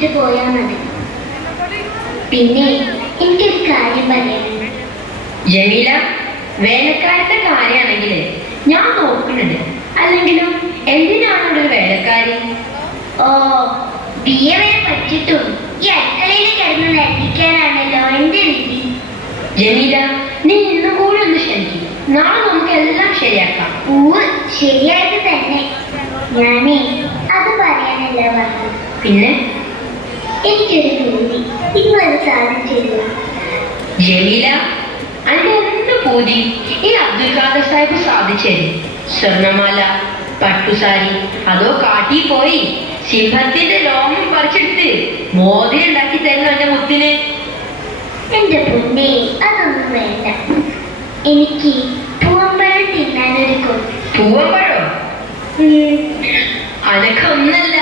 വിട്ടിട്ട് പോയാൽ മതി. പിന്നെ എനിക്കൊരു കാര്യം പറയാനുണ്ട്. ജമീല, വേലക്കാരത്തെ കാര്യമാണെങ്കിൽ ഞാൻ നോക്കുന്നുണ്ട്. അല്ലെങ്കിലും എന്തിനാണ് ഒരു വേലക്കാരി? ഓ, ബിയെ വരെ പഠിച്ചിട്ടും ഈ അടുക്കളയിൽ കിടന്ന് നടിക്കാനാണല്ലോ എന്റെ വിധി. ജമീല, നീ ഇന്നും കൂടി ഒന്ന് ക്ഷമിക്കും. നാളെ നമുക്ക് എല്ലാം ശരിയാക്കാം. ശരിയായിട്ട് തന്നെ. ഞാനേ അത് പറയാനല്ല പറഞ്ഞത്. പിന്നെ എനിക്കൊരു പൂതി, ഇന്നത് സാധിച്ചിരുന്നു. ജമീല, അതിന്റെ എന്ത് പൂതി? ഈ അബ്ദുൽ ഖാദർ സാഹിബ് സാധിച്ചത് സ്വർണമാല, പട്ടുസാരി, അതോ കാട്ടി പോയി സിംഹത്തിന്റെ ലോമം പറിച്ചെടുത്ത് മോതിരം ഉണ്ടാക്കി തരുന്നു എന്റെ മുത്തിന്? എന്റെ പൊന്നേ, അതൊന്നും വേണ്ട. എനിക്ക് പൂവമ്പഴം തിന്നാനൊരു കൊതി. പൂവമ്പഴോ? അനക്കൊന്നല്ല,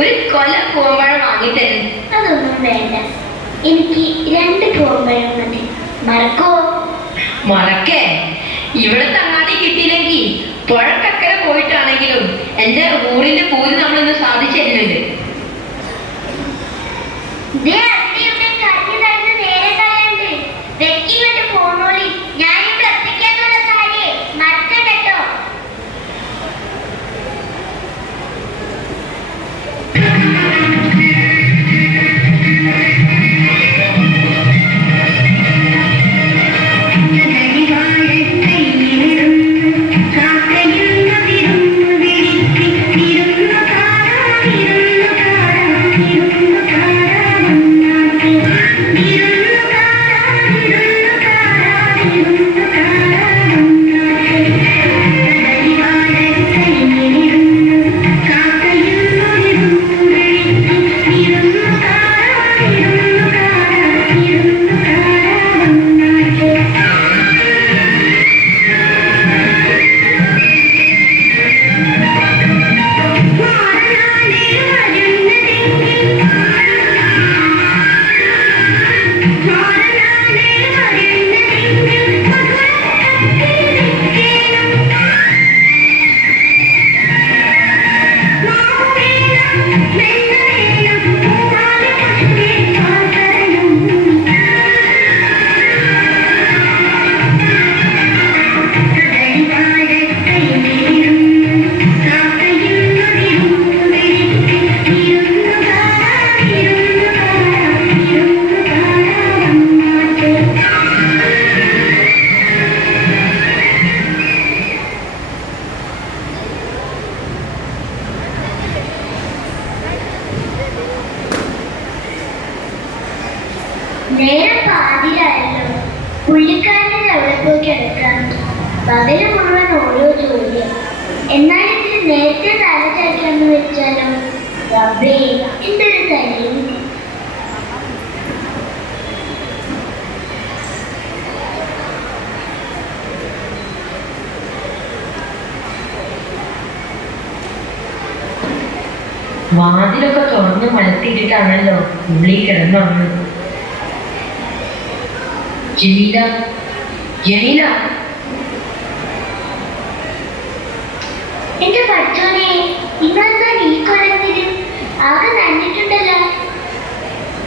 ഒരു കൊല പൂവമ്പഴം വാങ്ങിത്തരുന്നു. അതൊന്നും വേണ്ട. എനിക്ക് 2 പൂവമ്പഴം മതി. മറക്കോ? മറക്കേ? ഇവിടുത്തെ അങ്ങാടി കിട്ടിയില്ലെങ്കിൽ പുഴക്കക്കര പോയിട്ടാണെങ്കിലും എന്റെ ഊരിന്റെ പൂരി നമ്മളിന്ന് സാധിച്ചു തരുന്നുണ്ട്. നേരം പാതിരായല്ലോ. പുള്ളിക്കാരൻ്റെ അവിടെ പോയി കിടക്കാം. പകല് മുഴുവൻ ഓരോ ജോലിയും. എന്നാൽ ഇതിന് നേരത്തെ തലചാക്കാന്ന് വെച്ചാലോ? റബ്ബേ, എന്തൊരു കഴിയും. വാതിലൊക്കെ തുറന്ന് മലത്തിയിട്ടാണല്ലോ ഉള്ളിൽ കിടന്നുറങ്ങുന്നത്. ജമീല, ജമീല, എന്റെ പഠിച്ചോനെ, ഇന്നെന്താ നീ കൊലത്തിലും ആകെ നന്നിട്ടുണ്ടല്ലോ.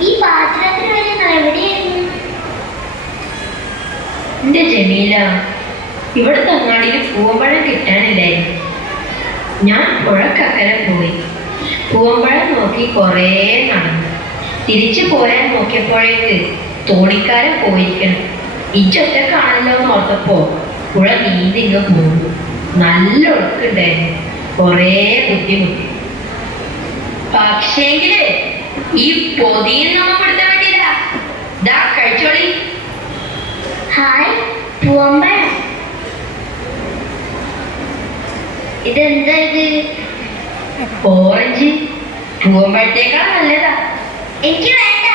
ഈ പാത്രത്തിന് വരെ എവിടെയായിരുന്നു? എന്റെ ജമീല, ഇവിടുത്തെ അങ്ങാടിയിൽ പൂവമ്പഴം കിട്ടാനില്ലായിരുന്നു. ഞാൻ പുഴക്കക്കര പോയി പൂവമ്പഴം നോക്കി കുറേ നടന്നു. തിരിച്ചു പോരാൻ നോക്കിയപ്പോഴേക്ക് തോണിക്കാരൻ പോയിരിക്കണം. ഇച്ചൊറ്റക്കാണല്ലോ എന്ന് ഓർത്തപ്പോ പുഴ നീന്തിങ്ങ് പോകുന്നു. നല്ല ഒഴുക്കുണ്ടായിരുന്നു. കുറേ ബുദ്ധിമുട്ടി. പക്ഷേങ്കില് ഈ പൊതിയിൽ നമ്മൾ പെടുത്താൻ പറ്റില്ല. ദാ കഴിച്ചോളി. ഹായ്, പൂവമ്പഴം. ഇതെന്താ ഇത്? ഓറഞ്ച്. പൂവമ്പഴത്തേക്കാൾ നല്ലതാ. എനിക്ക് വേണ്ട.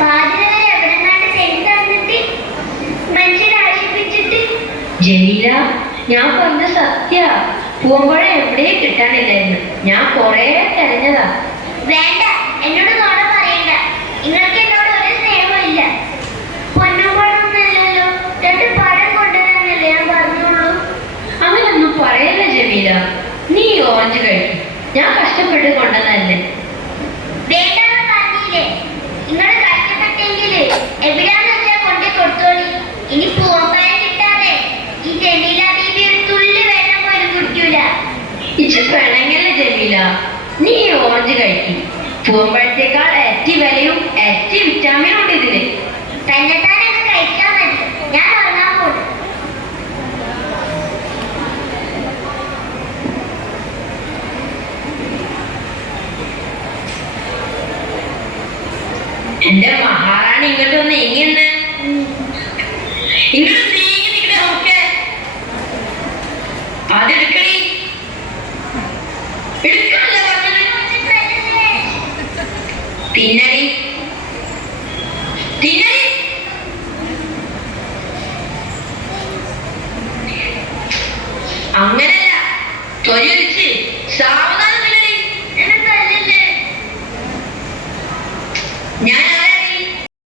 പാതിരവരെ എവിടെങ്ങാണ്ട് തെണ്ടി തന്നിട്ട് മനുഷ്യനെ ആശിപ്പിച്ചിട്ട്. ജമീല, ഞാൻ പറഞ്ഞ സത്യ. പൂവമ്പഴം എവിടെയും കിട്ടാനില്ലായിരുന്നു. ഞാൻ കൊറേ തെരഞ്ഞതാ. വേണ്ട, എന്നോട് നോട പറയണ്ട. നിങ്ങൾക്ക് എന്നോട് ഒരു സ്നേഹമില്ല. പൊന്നുപഴമൊന്നുമല്ലല്ലോ, 2 പഴം കൊണ്ടുവരാനല്ലേ ഞാൻ പറഞ്ഞോളൂ. അങ്ങനൊന്നും പറയല്ല ജമീല. നീ ഓറഞ്ച് കഴിക്കും. ഞാൻ കഷ്ടപ്പെട്ട് കൊണ്ടതല്ലേ. വേണ്ടെന്ന് പറഞ്ഞില്ലേ? നിങ്ങൾ കഷ്ടപ്പെട്ടെങ്കില് എവിടാന്ന് വെച്ചാ കൊണ്ടേ കൊടുത്തോളി. ഇനി പൂവമ്പഴം കിട്ടാതെ ഈ ജമീല ബീബി ഒരു തുള്ളി വെള്ളം പോലും കുടിക്കൂല. ഇച്ച് പെണങ്ങല്ലേ ജമീല, നീ ഓറഞ്ച് കഴിക്കും. പൂവമ്പഴത്തേക്കാൾ ഇരട്ടി വിലയും ഇരട്ടി വിറ്റാമിനും ഉണ്ട് ഇതിന്. തന്നെത്താനൊക്കെ കഴിച്ചാൽ മതി. ഞാൻ ഉറങ്ങാൻ പോകും. എന്റെ മഹാറാണി ഇങ്ങോട്ടൊന്ന് എങ്ങനെ ഇങ്ങോട്ട് നീങ്ങി നിൽക്കണേ. ഓക്കെ അതെടുക്കണി, എടുക്കാനല്ലേ പറഞ്ഞത്? തിന്നടി തിന്നടി. അങ്ങനല്ല, തൊഴിൽ